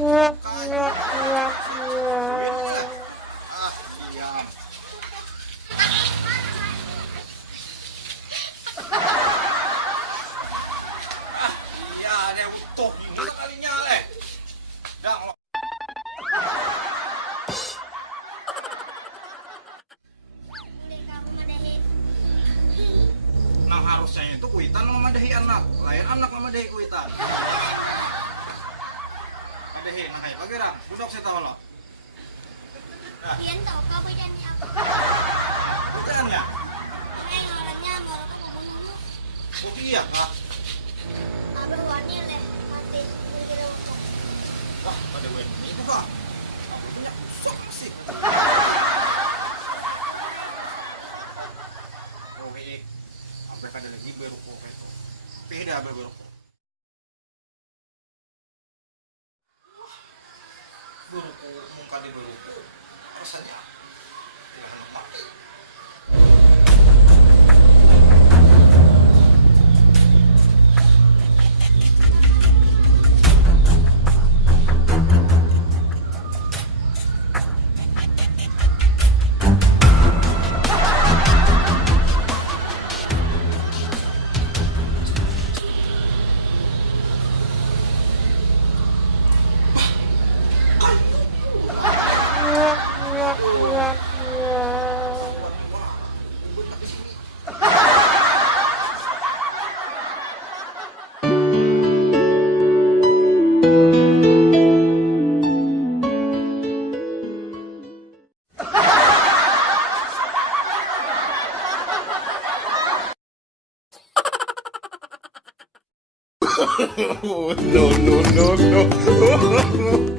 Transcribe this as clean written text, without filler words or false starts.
Diam. Iya, ada utuh gimana kalinya leh. Dang lo. Nah harusnya itu kuitan memadahi anak, lain anak memadahi kuitan. Madahi, nah kayak lagi ram, duduk saya tahu lo. Yan tau ka ba yan ako? Bukan ya? Ay, ngalan niya, moro ka mabunong. Oh iya kak. Aba, wani leh. Mati, nagiraw ko. Wah, pada wen itu kak. Aku punya usok sih. Oke, sampai kada lagi berukuk itu. Beda berukuk. Berukuk, muka di berukuk. Rasanya tidak enak. No, no, no, no.